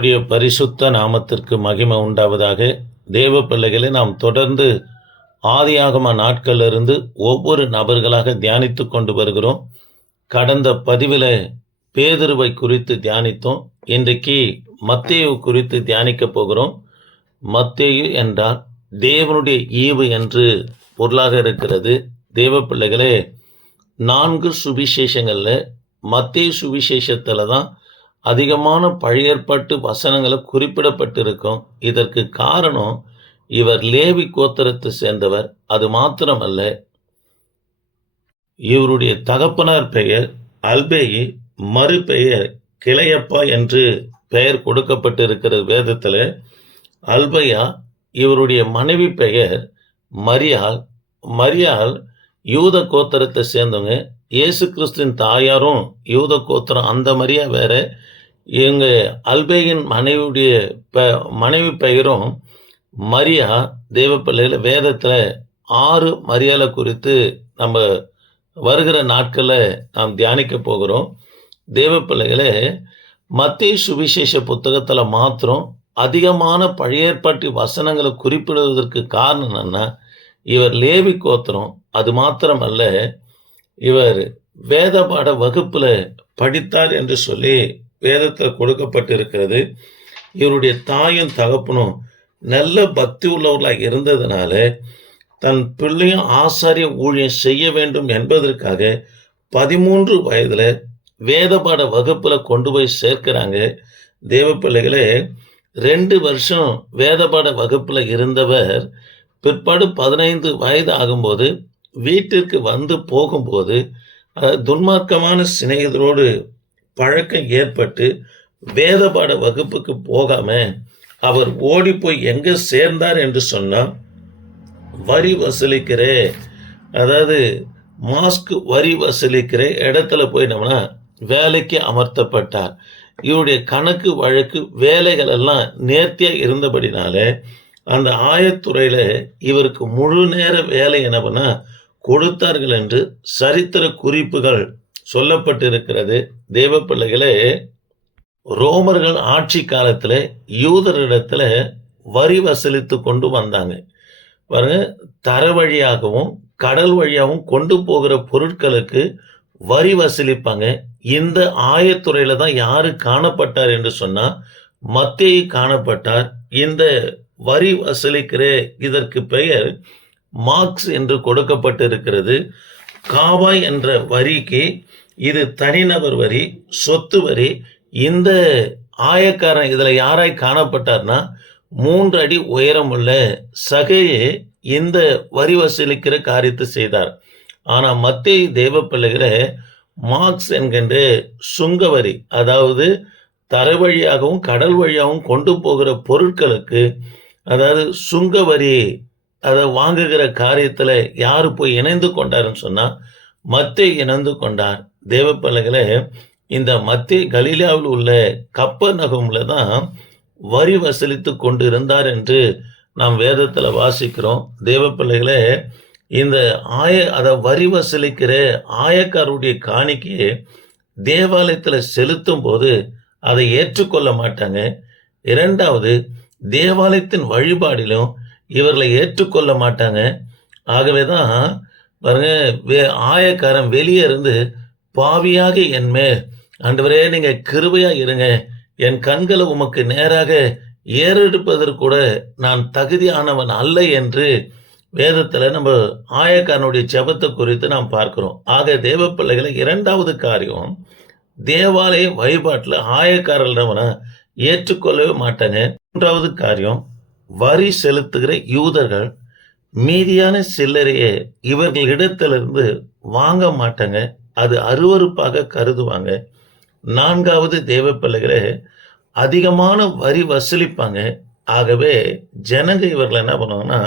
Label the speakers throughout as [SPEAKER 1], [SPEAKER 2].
[SPEAKER 1] உடைய பரிசுத்த நாமத்திற்கு மகிமை உண்டாவதாக தேவ பிள்ளைகளை நாம் தொடர்ந்து ஆதியாகம நாட்களிலிருந்து ஒவ்வொரு நபர்களாக தியானித்து கொண்டு வருகிறோம். கடந்த பதிவில் பேதுருவை குறித்து தியானித்தோம். இன்றைக்கு மத்தேயு குறித்து தியானிக்க போகிறோம். மத்தேயு என்றால் தேவனுடைய ஈவு என்று பொருளாக இருக்கிறது. தேவ பிள்ளைகளே நான்கு சுவிசேஷங்களில் மத்திய சுவிசேஷத்தில் தான் அதிகமான பழையற்பட்டு வசனங்களை குறிப்பிடப்பட்டிருக்கும். இதற்கு காரணம் இவர் லேவி கோத்திரத்தை சேர்ந்தவர். அது மாத்திரமல்ல இவருடைய தகப்பனார் பெயர் அல்பேயி மறுபெயர் கிளையப்பா என்று பெயர் கொடுக்கப்பட்டிருக்கிறது வேதத்தில் அல்பையா இவருடைய மனைவி பெயர் மரியாள். மரியாள் யூத கோத்திரத்தை சேர்ந்தவங்க. இயேசு கிறிஸ்துவின் தாயாரும் யூத கோத்திரம் அந்த மாதிரியா வேற. இவங்க அல்பேயின் மனைவியுடைய பெ மனைவி பெயரும் மரியா தேவப்பிள்ளையில் வேதத்தில் ஆறு மரியாதை குறித்து நம்ம வருகிற நாட்களில் நாம் தியானிக்க போகிறோம். தேவப்பிள்ளைகளே மத்திய சுவிசேஷ புத்தகத்தில் மாத்திரம் அதிகமான பழைய ஏற்பாட்டு வசனங்களை குறிப்பிடுவதற்கு காரணம் என்னென்னா இவர் லேவி கோத்திரம் அது மாத்திரமல்ல இவர் வேத பாட வகுப்பில் படித்தார் என்று சொல்லி வேதத்தில் கொடுக்கப்பட்டிருக்கிறது. இவருடைய தாயும் தகப்பனும் நல்ல பக்தி உள்ளவர்களாக இருந்ததுனால தன் பிள்ளையும் ஆசாரிய ஊழியம் செய்ய வேண்டும் என்பதற்காக பதிமூன்று வயதில் வேத பாட வகுப்பில் கொண்டு போய் சேர்க்கிறாங்க. தேவ பிள்ளைகளே ரெண்டு வருஷம் வேத பாட வகுப்பில் இருந்தவர் பிற்பாடு பதினைந்து வயது ஆகும்போது வீட்டிற்கு வந்து போகும்போது துன்மார்க்கமான சிநேகிதரோடு பழக்கம் ஏற்பட்டு வேதபாட வகுப்புக்கு போகாம அவர் ஓடி போய் எங்க சேர்ந்தார் என்று சொன்னால் வரி வசூலிக்கிற. அதாவது மாஸ்க் வரி வசூலிக்கிற இடத்துல போய் நம்மனா வேலைக்கு அமர்த்தப்பட்டார். இவருடைய கணக்கு வழக்கு வேலைகள் எல்லாம் நேர்த்தியாக இருந்தபடினால அந்த ஆயத்துறையில் இவருக்கு முழு நேர வேலை என்னவென்னா கொடுத்தார்கள் என்று சரித்திர குறிப்புகள் சொல்லப்பட்டிருக்கிறது. தேவ பிள்ளைகளே ரோமர்கள் ஆட்சி காலத்தில் யூதரிடத்தில் வரி வசூலித்து கொண்டு வந்தாங்க. பாருங்க தர வழியாகவும் கடல் வழியாகவும் கொண்டு போகிற பொருட்களுக்கு வரி வசூலிப்பாங்க. இந்த ஆயத்துறையில தான் யாரு காணப்பட்டார் என்று சொன்னா மத்தியை காணப்பட்டார். இந்த வரி வசூலிக்கிற இதற்கு பெயர் மார்க்ஸ் என்று கொடுக்கப்பட்டிருக்கிறது. காவாய் என்ற வரிக்கு இது தனிநபர் வரி சொத்து வரி. இந்த ஆயக்காரன் இதில் யாராய் காணப்பட்டார்னா மூன்று அடி உயரமுள்ள சகையே இந்த வரி வசூலிக்கிற காரியத்தை செய்தார். ஆனால் மத்திய தேவப்பிள்ளைகளை மார்க்ஸ் என்கின்ற சுங்க வரி அதாவது தரை வழியாகவும் கடல் வழியாகவும் கொண்டு போகிற பொருட்களுக்கு அதாவது சுங்க வரி அதை வாங்குகிற காரியத்தில் யார் போய் இணைந்து கொண்டாருன்னு சொன்னால் மத்திய இணைந்து கொண்டார். தேவ இந்த மத்திய கலீலாவில் உள்ள கப்ப நகமில் தான் வரி வசூலித்து கொண்டு இருந்தார் என்று நாம் வேதத்தில் வாசிக்கிறோம். தேவ இந்த ஆய அதை வரி வசூலிக்கிற ஆயக்காரருடைய காணிக்கையை தேவாலயத்தில் செலுத்தும் போது அதை ஏற்றுக்கொள்ள மாட்டாங்க. இரண்டாவது தேவாலயத்தின் வழிபாடிலும் இவர்களை ஏற்றுக்கொள்ள மாட்டாங்க. ஆகவே தான் பாருங்க வே ஆயக்காரன் வெளியே இருந்து பாவியாக என்மே மேல் ஆண்டவரே கிருபையாக இருங்க. என் கண்களை உமக்கு நேராக ஏறெடுப்பதற்கு நான் தகுதியானவன் அல்ல என்று வேதத்தில் நம்ம ஆயக்காரனுடைய செபத்தை குறித்து நாம் பார்க்கிறோம். ஆக தேவ பிள்ளைகளை இரண்டாவது காரியம் தேவாலய வழிபாட்டில் ஆயக்காரர்களை ஏற்றுக்கொள்ளவே மாட்டாங்க. மூன்றாவது காரியம் வரி செலுத்துகிற யூதர்கள் மீதியான சில்லறையை இவர்களிடத்திலிருந்து வாங்க மாட்டாங்க. அது அருவருப்பாக கருதுவாங்க. நான்காவது தேவ பிள்ளைகளே அதிகமான வரி வசூலிப்பாங்க. ஆகவே ஜனங்க இவர்களை என்ன பண்ணுவாங்கன்னா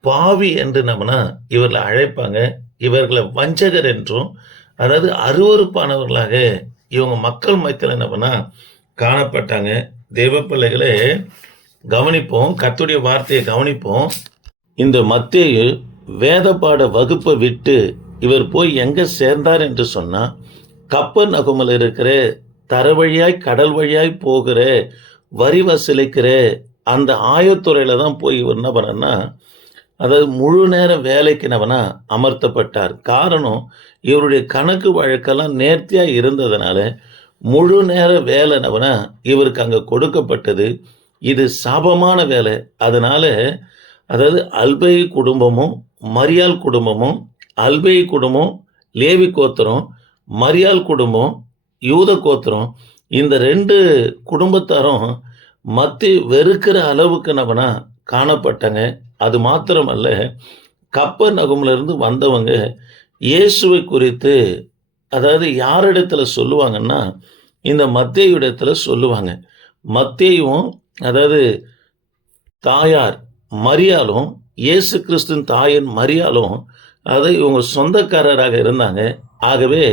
[SPEAKER 1] பாவி என்று நம்மனா இவர்களை அழைப்பாங்க. இவர்களை வஞ்சகர் என்றும் அதாவது அருவருப்பானவர்களாக இவங்க மக்கள் மத்தியில் என்ன பண்ணால் காணப்பட்டாங்க. தேவ பிள்ளைகளே கவனிப்போம் கத்துடைய வார்த்தையை கவனிப்போம். இந்த மத்திய வேதப்பாட வகுப்பை விட்டு இவர் போய் எங்க சேர்ந்தார் என்று சொன்னா கப்பர் நகுமல் இருக்கிற தர வழியாய் கடல் வழியாய் போகிற வரி வசூலிக்கிற அந்த ஆயத்துறையில தான் போய் இவர் என்ன பண்ணனா அதாவது முழு நேர வேலைக்கு நவனா அமர்த்தப்பட்டார். காரணம் இவருடைய கணக்கு வழக்கெல்லாம் நேர்த்தியாக இருந்ததுனால முழு நேர வேலை நவனா இவருக்கு அங்கே கொடுக்கப்பட்டது. இது சாபமான வேலை. அதனால அதாவது அல்பை குடும்பமும் மரியாள் குடும்பமும் அல்பை குடும்பம் லேவி கோத்திரம் மரியாள் குடும்பம் யூத கோத்திரம் இந்த ரெண்டு குடும்பத்தாரும் மத்தி வெறுக்கிற அளவுக்கு நம்மனா காணப்பட்டாங்க. அது மாத்திரமல்ல கப்ப நகும்ல வந்தவங்க இயேசுவை குறித்து அதாவது யாரிடத்துல சொல்லுவாங்கன்னா இந்த மத்திய இடத்துல சொல்லுவாங்க. மத்தியவும் அதாவது தாயார் மரியாலும் இயேசு கிறிஸ்துவின் தாயின் மரியாலும் அதை இவங்க சொந்தக்காரராக இருந்தாங்க. ஆகவே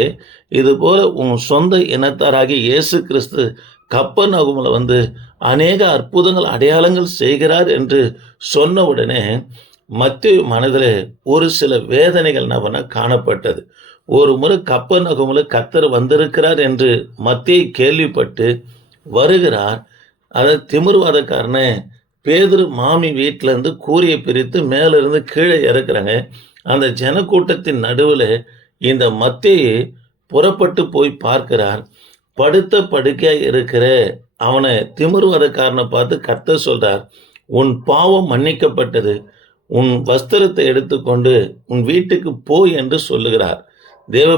[SPEAKER 1] இது போல உன் சொந்த இனத்தாராகி இயேசு கிறிஸ்து கப்பன் நகுமல வந்து அநேக அற்புதங்கள் அடையாளங்கள் செய்கிறார் என்று சொன்ன உடனே மத்திய மனதில் ஒரு சில வேதனைகள் நபன காணப்பட்டது. ஒரு முறை கப்ப நகுமல கத்தர் வந்திருக்கிறார் என்று மத்தியை கேள்விப்பட்டு வருகிறார். அதை திமிர்வாதக்காரனை பேதுரு மாமி வீட்டில இருந்து கூரியை பிரித்து மேலிருந்து கீழே இறக்குறாங்க. அந்த ஜனக்கூட்டத்தின் நடுவில் இந்த மத்தியை புறப்பட்டு போய் பார்க்கிறார். படுத்த படுக்கையாக இருக்கிற அவனை திமிர்வாதக்காரனை பார்த்து கத்த சொல்றார் உன் பாவம் மன்னிக்கப்பட்டது. உன் வஸ்திரத்தை எடுத்துக்கொண்டு உன் வீட்டுக்கு போ என்று சொல்லுகிறார். தேவ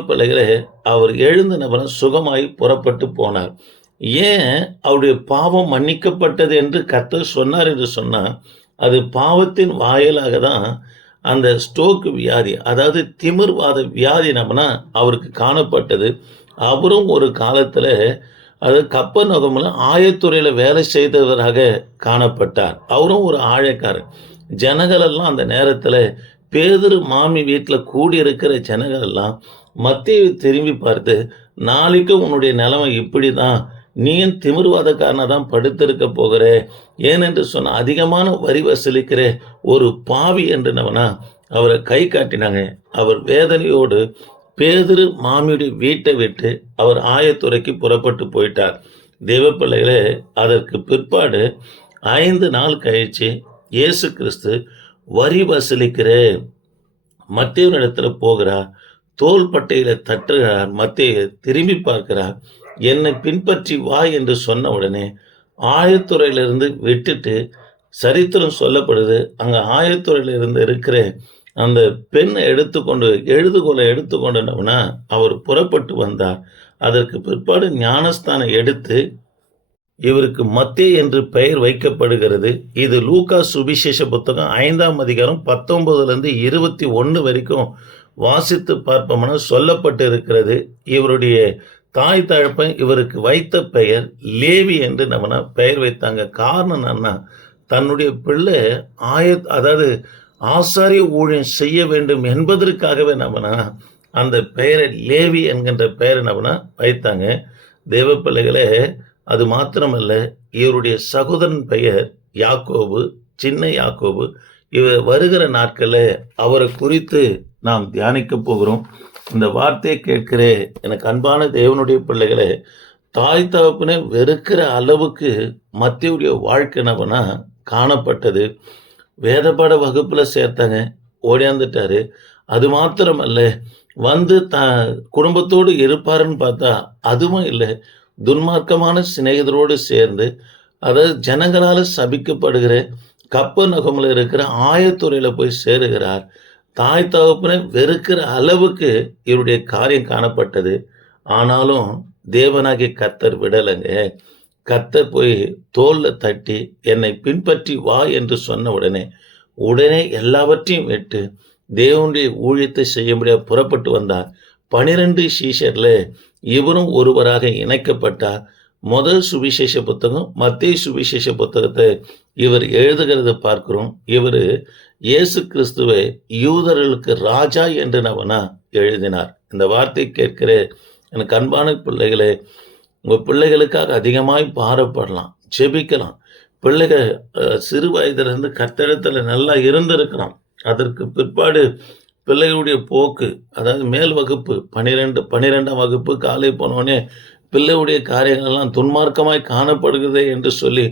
[SPEAKER 1] அவர் எழுந்த நபரம் சுகமாய் புறப்பட்டு போனார். ஏன் அவருடைய பாவம் மன்னிக்கப்பட்டது என்று கர்த்தர் சொன்னார் என்று சொன்னால் அது பாவத்தின் வாயிலாக தான் அந்த ஸ்ட்ரோக் வியாதி அதாவது திமிர்வாத வியாதி நம்மனா அவருக்கு காணப்பட்டது. அவரும் ஒரு காலத்தில் அது கப்ப நகமில் ஆயத்துறையில் வேலை செய்தவராக காணப்பட்டார். அவரும் ஒரு ஆழைக்காரர் ஜனங்களெல்லாம் அந்த நேரத்தில் பேதர் மாமி வீட்டில் கூடியிருக்கிற ஜனங்களெல்லாம் மத்திய திரும்பி பார்த்து நாளைக்கு உன்னுடைய நிலைமை இப்படி தான் நீயும் திமிர்வாதக்காரனாக தான் படுத்திருக்க போகிற. ஏனென்று சொன்ன அதிகமான வரி வசூலிக்கிற ஒரு பாவி என்று நவனா அவரை கை காட்டினாங்க. அவர் வேதனையோடு பேதிரு மாமியுடைய வீட்டை விட்டு அவர் ஆயத்துறைக்கு புறப்பட்டு போயிட்டார். தேவப்பிள்ளைகளே அதற்கு பிற்பாடு ஐந்து நாள் கழிச்சு இயேசு கிறிஸ்து வரி வசூலிக்கிற மத்தியவனிடத்துல போகிறார். தோள்பட்டையில் தட்டுகிறார். மத்திய திரும்பி பார்க்கிறார். என்னை பின்பற்றி வா என்று சொன்ன உடனே ஆயத்துறையிலிருந்து விட்டுட்டு சரித்திரம் சொல்லப்படுது. அங்கே ஆயத்துறையிலிருந்து இருக்கிற அந்த பெண்ணை எடுத்துக்கொண்டு எழுதுகோலை எடுத்துக்கொண்டனவுனா அவர் புறப்பட்டு வந்தார். அதற்கு பிற்பாடு ஞானஸ்தானம் எடுத்து இவருக்கு மத்தே என்று பெயர் வைக்கப்படுகிறது. இது லூகா சுவிசேஷ புத்தகம் ஐந்தாம் அதிகாரம் பத்தொன்பதுலேருந்து இருபத்தி ஒன்று வரைக்கும் வாசித்து பார்ப்போம்னா சொல்லப்பட்டு இருக்கிறது இவருடைய தாய் தகப்பன் இவருக்கு வைத்த பெயர் லேவி என்று நம்ம பெயர் வைத்தாங்க. காரணம் என்னன்னா தன்னுடைய பிள்ளை ஆய அதாவது ஆசாரிய ஊழியம் செய்ய வேண்டும் என்பதற்காகவே நம்மனா அந்த பெயரை லேவி என்கின்ற பெயரை நம்மனா வைத்தாங்க. தேவ பிள்ளைகளே அது மாத்திரமல்ல இவருடைய சகோதரன் பெயர் யாக்கோபு சின்ன யாக்கோபு. இவர் வருகிற நாட்களில் அவரை குறித்து நாம் தியானிக்க போகிறோம். இந்த வார்த்தையை கேட்கிற எனக்கு அன்பான தேவனுடைய பிள்ளைகளே தாய் தகப்பனை வெறுக்கிற அளவுக்கு மத்தியுடைய வாழ்க்கை நபனா காணப்பட்டது. வேதப்பாட வகுப்பில் சேர்த்தாங்க ஓடியாந்துட்டாரு. அது மாத்திரமல்ல வந்து த குடும்பத்தோடு இருப்பாருன்னு பார்த்தா அதுவும் இல்லை. துன்மார்க்கமான சிநேகிதரோடு சேர்ந்து அதாவது ஜனங்களால் சபிக்கப்படுகிற கப்ப நகமில் இருக்கிற ஆயத்துறையில் போய் சேருகிறார். தாய் தகப்பனை வெறுக்கிற அளவுக்கு இவருடைய காரியம் காணப்பட்டது. ஆனாலும் தேவனாகிய கத்தர் விடலைங்க. கத்தர் போய் தோல்ல தட்டி என்னை பின்பற்றி வா என்று சொன்ன உடனே உடனே எல்லாவற்றையும் விட்டு தேவனுடைய ஊழியத்தை செய்யும்படியாக புறப்பட்டு வந்தார். பனிரெண்டு சீஷர்ல இவரும் ஒருவராக இணைக்கப்பட்டார். முதல் சுவிசேஷ புத்தகம் மத்திய சுவிசேஷ புத்தகத்தை இவர் எழுதுகிறத பார்க்கிறோம். இவர் இயேசு கிறிஸ்துவை யூதர்களுக்கு ராஜா என்று நவனா எழுதினார். இந்த வார்த்தை கேட்கிற எனக்கு அன்பான பிள்ளைகளே உங்கள் பிள்ளைகளுக்காக அதிகமாய் பாரப்படலாம் ஜெபிக்கலாம். பிள்ளைகள் சிறு வயதிலிருந்து கத்தடத்தில் நல்லா இருந்திருக்கலாம் அதற்கு பிற்பாடு பிள்ளைகளுடைய போக்கு அதாவது மேல் வகுப்பு பன்னிரெண்டு பன்னிரெண்டாம் வகுப்பு காலை போனோடனே பிள்ளையுடைய காரியங்கள்லாம் துன்மார்க்கமாய் காணப்படுகிறதே என்று சொல்லி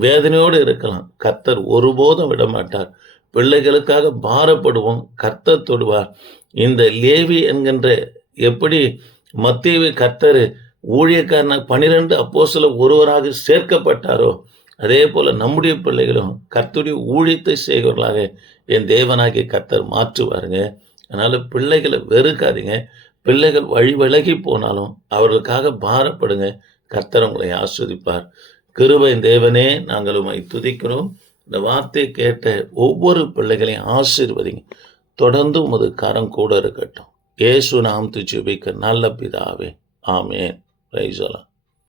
[SPEAKER 1] வேதனையோடு இருக்கலாம். கர்த்தர் ஒருபோதும் விடமாட்டார். பிள்ளைகளுக்காக பாரப்படுவோம். கர்த்தர் தொடுவார். இந்த லேவி என்கின்ற எப்படி மத்திய கர்த்தர் ஊழியக்காரன பனிரெண்டு அப்போஸ்தல ஒருவராக சேர்க்கப்பட்டாரோ அதே போல நம்முடைய பிள்ளைகளும் கர்த்தருடைய ஊழியத்தை செய்கிறவர்களாக என் தேவனாகிய கர்த்தர் மாற்றுவாருங்க. அதனால பிள்ளைகளை வெறுக்காதீங்க. பிள்ளைகள் வழி விலகி போனாலும் அவர்களுக்காக பாரப்படுங்க. கர்த்தர் உங்களை ஆஸ்வதிப்பார். கிருபை தேவனே நாங்கள் உமை துதிக்கிறோம். இந்த வார்த்தையை கேட்ட ஒவ்வொரு பிள்ளைகளையும் ஆசீர்வதிங்க. தொடர்ந்து உமது கரம் கூட இருக்கட்டும். ஏசு நாம் துஜிபிக்க நல்ல பிதாவே. ஆமேன். ரைசலாம்